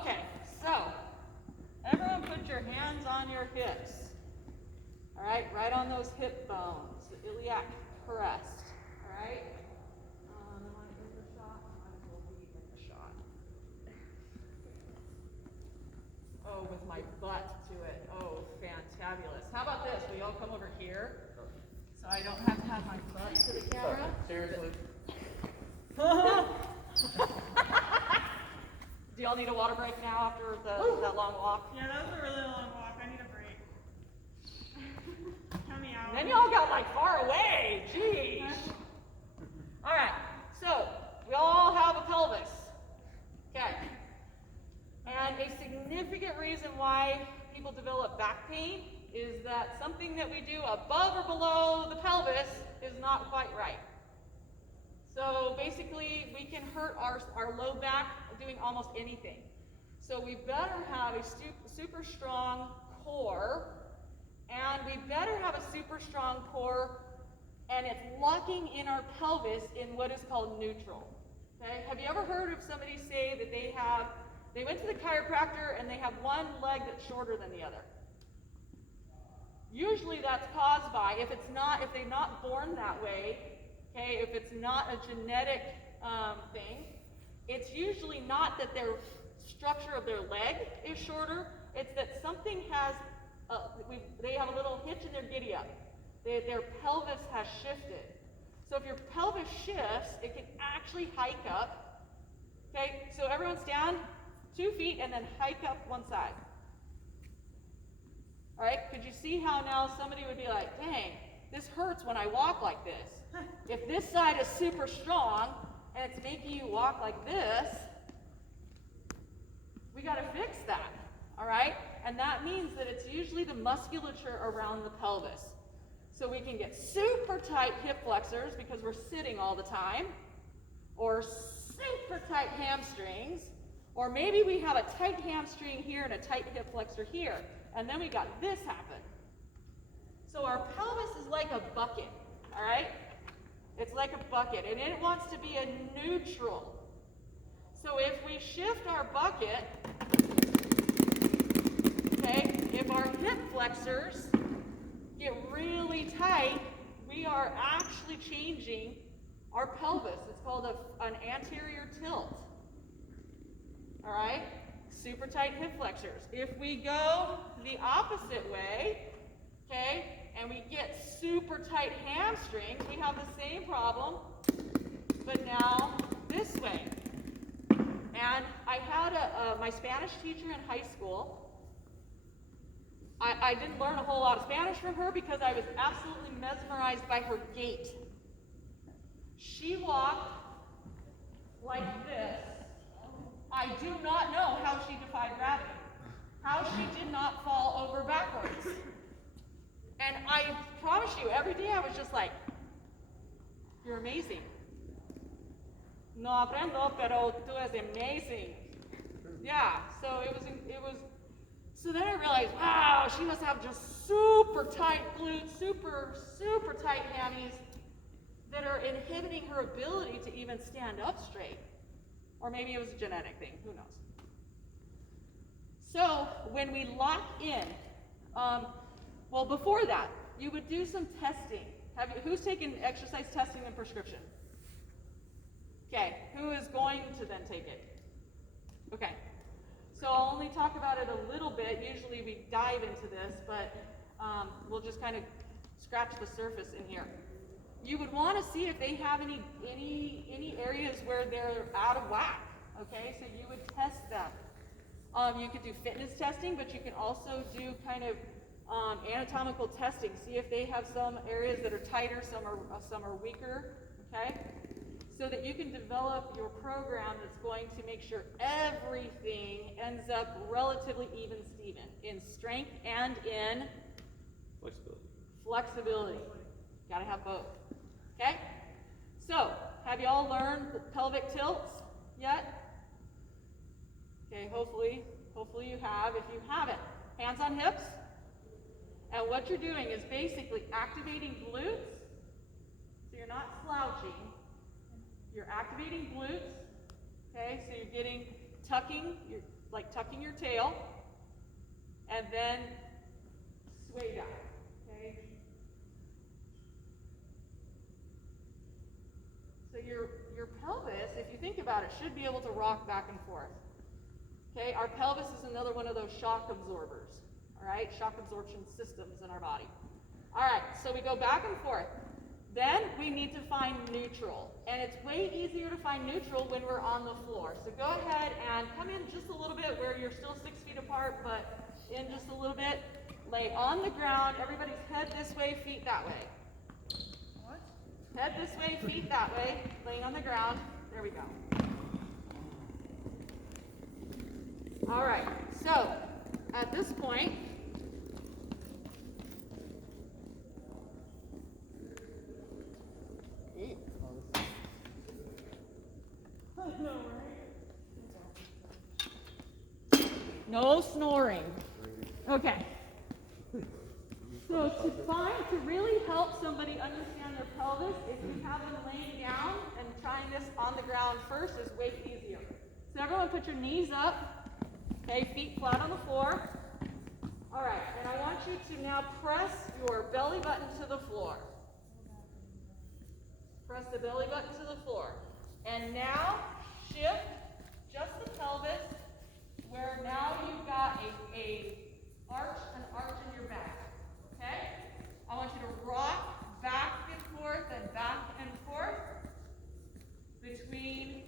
Okay, so everyone put your hands on your hips. All right, right on those hip bones, the iliac crest. All right. I want to give it a shot. Might as well be in the shot. Oh, with my butt to it. Oh, fantabulous. How about this? Will y'all come over here so I don't have to have my butt to the camera? Seriously? Do y'all need a water break now after that long walk? Yeah, that was a really long walk. I need a break. Count me out. Then y'all got like far away. Jeez. All right. So we all have a pelvis. Okay. And a significant reason why people develop back pain is that something that we do above or below the pelvis is not quite right. So basically, we can hurt our low back doing almost anything. So we better have a super strong core, and we better have a super strong core, and it's locking in our pelvis in what is called neutral. Okay? Have you ever heard of somebody say that they went to the chiropractor and they have one leg that's shorter than the other? Usually that's caused by, if they're not born that way, okay, if it's not a genetic thing, it's usually not that their structure of their leg is shorter, it's that something has, they have a little hitch in their giddy up. Their pelvis has shifted. So if your pelvis shifts, it can actually hike up. Okay, so everyone stand 2 feet and then hike up one side. All right, could you see how now somebody would be like, dang, this hurts when I walk like this. If this side is super strong and it's making you walk like this, we got to fix that, all right? And that means that it's usually the musculature around the pelvis. So we can get super tight hip flexors because we're sitting all the time, or super tight hamstrings, or maybe we have a tight hamstring here and a tight hip flexor here, and then we got this happen. So our pelvis is like a bucket, all right? It's like a bucket, and it wants to be a neutral. So if we shift our bucket, okay, if our hip flexors get really tight, we are actually changing our pelvis. It's called an anterior tilt. All right? Super tight hip flexors. If we go the opposite way, okay, and we get super tight hamstrings, we have the same problem, but now this way. And I had my Spanish teacher in high school. I didn't learn a whole lot of Spanish from her because I was absolutely mesmerized by her gait. She walked like this. I do not know how she defied gravity, how she did not fall over backwards. And I promise you, every day I was just like, you're amazing. No aprendo, pero tú es amazing. Yeah, so it was, so then I realized, wow, she must have just super tight glutes, super tight hammies that are inhibiting her ability to even stand up straight. Or maybe it was a genetic thing, who knows. So when we lock in, well, before that, you would do some testing. Who's taken exercise testing and prescription? Okay, who is going to then take it? Okay, so I'll only talk about it a little bit. Usually we dive into this, but we'll just kind of scratch the surface in here. You would want to see if they have any areas where they're out of whack. Okay, so you would test them. You could do fitness testing, but you can also do kind of anatomical testing. See if they have some areas that are tighter, some are weaker. Okay, so that you can develop your program that's going to make sure everything ends up relatively even Steven in strength and in flexibility. Got to have both. Okay? So, have you all learned the pelvic tilts yet? Okay, hopefully you have. If you haven't, hands on hips. And what you're doing is basically activating glutes. So you're not slouching. You're activating glutes. Okay, so you're getting tucking like tucking your tail, and then sway back, okay? So your pelvis, if you think about it, should be able to rock back and forth. Okay, our pelvis is another one of those shock absorbers, all right? Shock absorption systems in our body. All right, so we go back and forth. Then we need to find neutral, and it's way easier to find neutral when we're on the floor. So go ahead and come in just a little bit where you're still 6 feet apart, but in just a little bit. Lay on the ground, everybody's head this way, feet that way. What? Head this way, feet that way, laying on the ground. There we go. All right, so at this point, I know, right? no snoring. Okay. So to really help somebody understand their pelvis, if you have them laying down and trying this on the ground first is way easier. So everyone put your knees up, okay, feet flat on the floor. All right, and I want you to now press your belly button to the floor. Press the belly button to the floor. And now shift just the pelvis where now you've got an arch in your back. Okay? I want you to rock back and forth between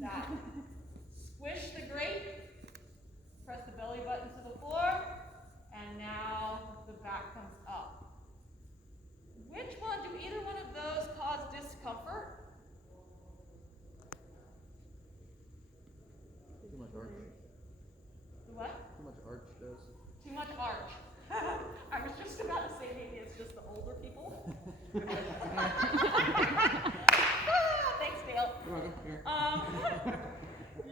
that. Squish the grate, press the belly button to the floor, and now the back comes up. Which one, do either one of those cause discomfort? Too much arch. What? Too much arch does. Too much arch. I was just about to say maybe it's just the older people. Thanks, Dale. Come on, here.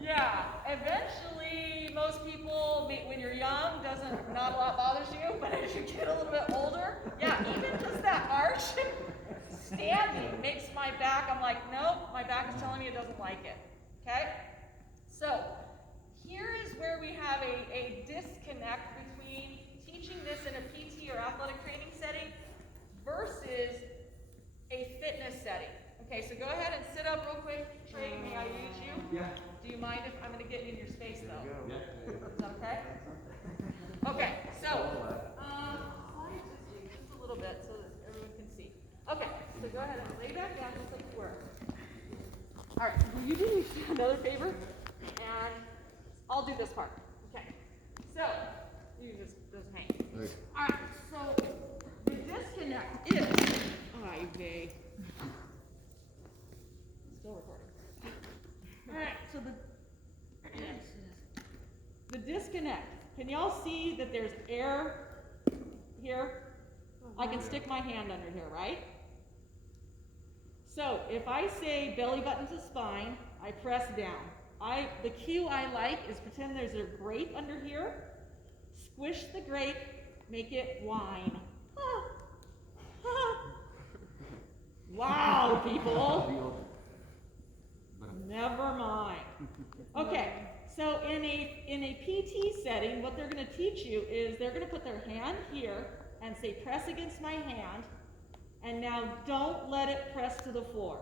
Yeah, eventually most people, when you're young, not a lot bothers you, but as you get a little bit older, yeah, even just that arch standing makes my back, I'm like, nope, my back is telling me it doesn't like it, okay? So here is where we have a disconnect between teaching this in a PT or athletic training setting versus a fitness setting. Okay, so go ahead and sit up real quick. Trey, may I use you? Yeah. Do you mind if I'm going to get in your space though? Yeah. Is that okay? Okay, so slide just a little bit so that everyone can see. Okay, so go ahead and lay back down just like you were. All right, will you do me another favor? And I'll do this part. Okay, so you just hang. Right. All right, so the disconnect is. Ivy. Still recording. All right, so the disconnect. Can y'all see that there's air here? I can stick my hand under here, right? So if I say belly button to spine, I press down. The cue I like is pretend there's a grape under here. Squish the grape, make it whine. Wow, people. Never mind. Okay, so in a PT setting, what they're going to teach you is they're going to put their hand here and say, press against my hand, and now don't let it press to the floor.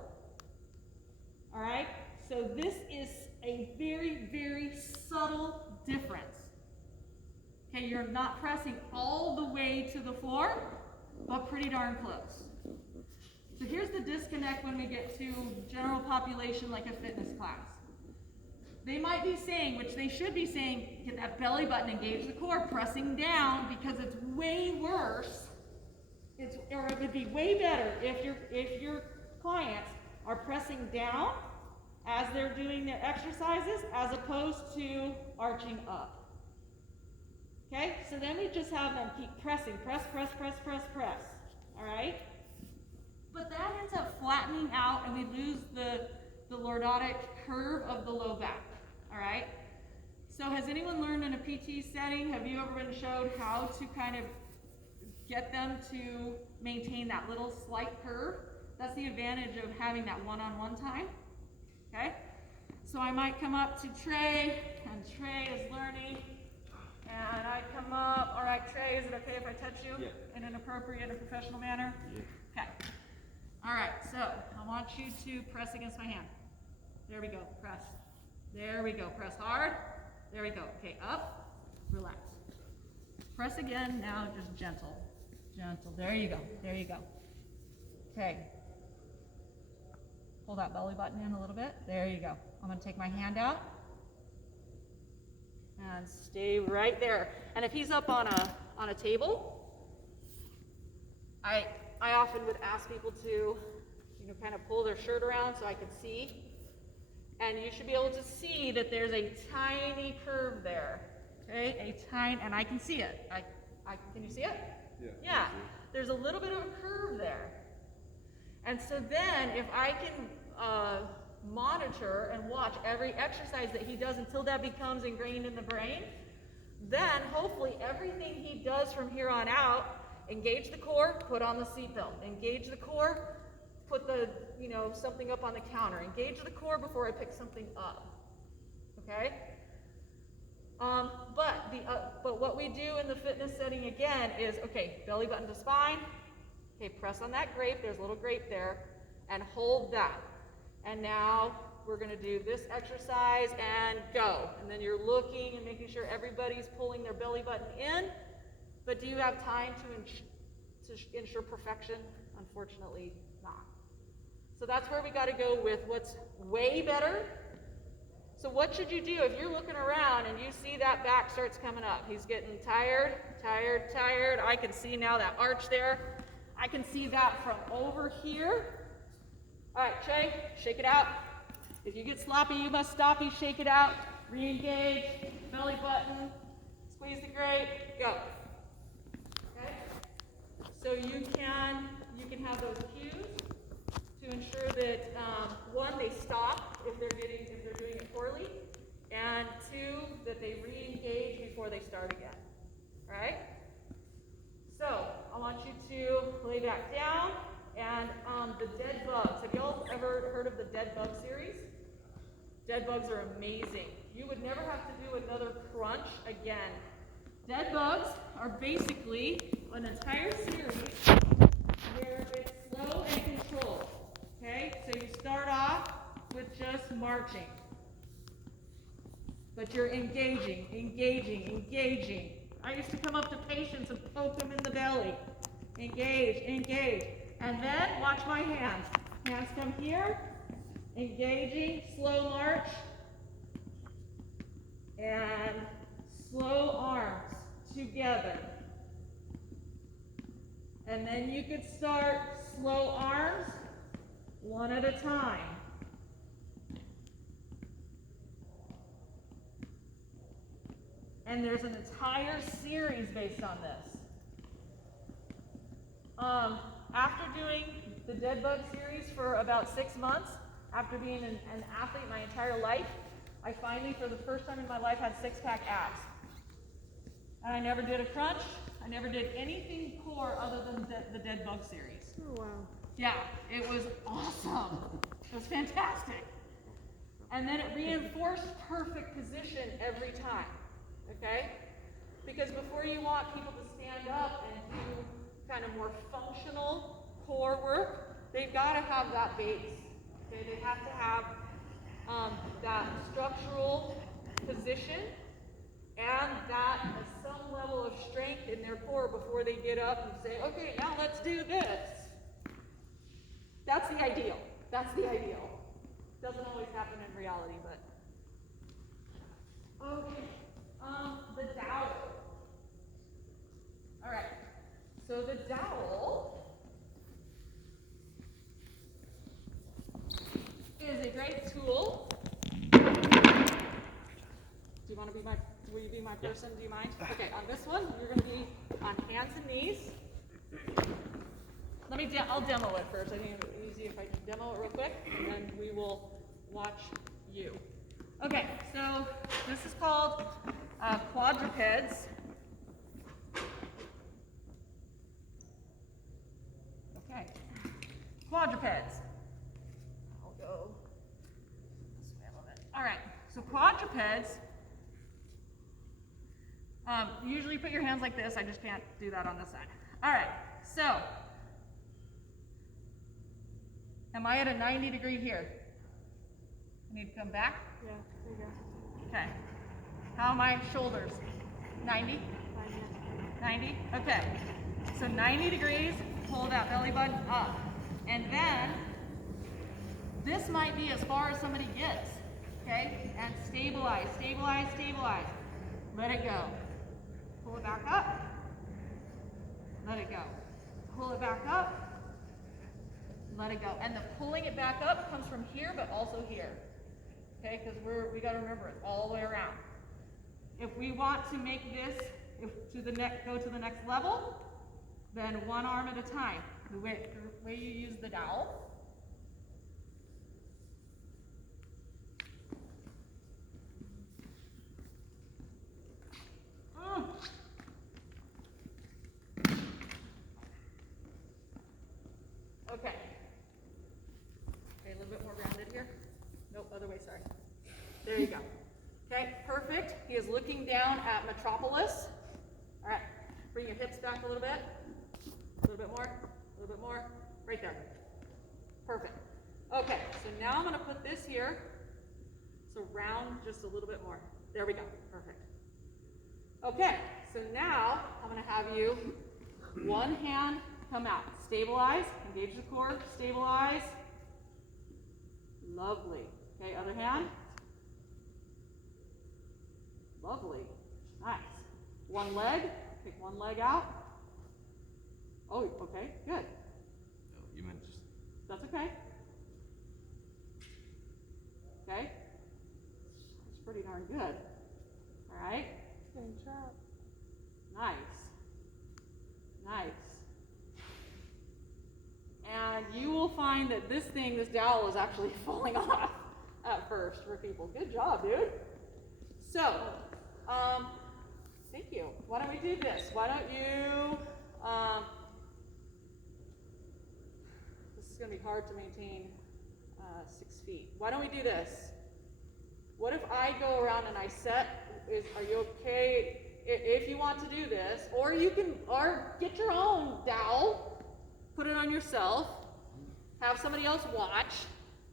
All right? So this is a very, very subtle difference. Okay, you're not pressing all the way to the floor, but pretty darn close. So here's the disconnect when we get to general population like a fitness class. They might be saying, which they should be saying, get that belly button, engage the core, pressing down, because it's way worse. Or it would be way better if your clients are pressing down as they're doing their exercises as opposed to arching up. Okay, so then we just have them keep pressing, press. All right? But that ends up flattening out and we lose the lordotic curve of the low back. All right? So has anyone learned in a PT setting, have you ever been showed how to kind of get them to maintain that little slight curve? That's the advantage of having that one-on-one time. Okay? So I might come up to Trey, and Trey is learning, and I come up, all right, Trey, is it okay if I touch you in an appropriate and professional manner? Okay. All right, so I want you to press against my hand. There we go, press. There we go, press hard. There we go, okay, up, relax. Press again, now just gentle, gentle. There you go, there you go. Okay. Pull that belly button in a little bit. There you go. I'm gonna take my hand out and stay right there. And if he's up on a table, I often would ask people to, kind of pull their shirt around so I can see. And you should be able to see that there's a tiny curve there. Okay, and I can see it. Can you see it? Yeah. There's a little bit of a curve there. And so then if I can monitor and watch every exercise that he does until that becomes ingrained in the brain, then hopefully everything he does from here on out, engage the core, put on the seatbelt. Engage the core, put the, something up on the counter. Engage the core before I pick something up. Okay? But what we do in the fitness setting again is, okay, belly button to spine. Okay, press on that grape. There's a little grape there. And hold that. And now we're going to do this exercise and go. And then you're looking and making sure everybody's pulling their belly button in. But do you have time to ensure perfection? Unfortunately, not. So that's where we got to go with what's way better. So what should you do if you're looking around and you see that back starts coming up? He's getting tired, tired, tired. I can see now that arch there. I can see that from over here. All right, Trey, shake it out. If you get sloppy, you must stop. You shake it out. Re-engage, belly button, squeeze the grape, go. Okay? So you can have those cues to ensure that one, they stop if they're doing it poorly, and two, that they re-engage before they start again. All right? So I want you to lay back down, and the dead bugs. Have y'all ever heard of the dead bug series? Dead bugs are amazing. You would never have to do another crunch again. Dead bugs are basically an entire series where it's slow and controlled. Okay, so you start off with just marching, but you're engaging, engaging, engaging. I used to come up to patients and poke them in the belly. Engage, engage. And then watch my hands. Hands come here, engaging, slow march, and slow arms together. And then you could start slow arms, one at a time. And there's an entire series based on this. After doing the Dead Bug series for about 6 months, after being an athlete my entire life, I finally, for the first time in my life, had six-pack abs. And I never did a crunch. I never did anything core other than the Dead Bug series. Oh, wow. Yeah, it was awesome. It was fantastic. And then it reinforced perfect position every time, okay? Because before you want people to stand up and do kind of more functional core work, they've got to have that base, okay? They have to have that structural position and that some level of strength in their core before they get up and say, okay, now let's do this. That's the ideal. That's the ideal. Doesn't always happen in reality, but. Okay. The dowel. All right. So the dowel is a great tool. Will you be my person? Do you mind? Okay, on this one, you're going to be on hands and knees. I'll demo it first. I think it'll be easy if I can demo it real quick, and then we will watch you. Okay, so this is called quadrupeds. Okay, quadrupeds. I'll go this way a little bit. All right, so quadrupeds, usually put your hands like this. I just can't do that on this side. All right, so am I at a 90 degree here? I need to come back. Yeah, there you go. Okay. How are my shoulders? 90? 90? Okay. So 90 degrees, pull that belly button up. And then, this might be as far as somebody gets. Okay? And stabilize, stabilize, stabilize. Let it go. Pull it back up. Let it go. Pull it back up. Let it go. And the pulling it back up comes from here, but also here. Okay? Because we got to remember it's all the way around. If we want to make this go to the next level, then one arm at a time. The way you use the dowel. Okay. Okay, a little bit more rounded here. Nope, other way, sorry. There you go. Okay, perfect. He is looking down at Metropolis. All right, bring your hips back a little bit. A little bit more, a little bit more. Right there. Perfect. Okay, so now I'm going to put this here. So round just a little bit more. There we go. Perfect. Okay, so now I'm going to have you one hand come out. Stabilize, engage the core, stabilize. Lovely. Okay, other hand. Lovely. Nice. One leg. Pick one leg out. Oh, okay, good. Oh, you meant just. That's okay. Okay. That's pretty darn good. All right. Getting trapped. Nice. Nice. And you will find that this dowel is actually falling off at first for people. Good job, dude. So, thank you. Why don't we do this? Why don't you, this is going to be hard to maintain 6 feet. Why don't we do this? What if I go around and I set, are you okay if you want to do this? Or you can, or get your own dowel, put it on yourself, have somebody else watch,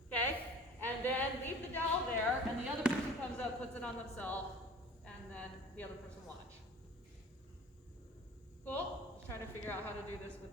okay? And then leave the dowel there, and the other person comes up, puts it on themselves, and then the other person watch. Cool? Just trying to figure out how to do this with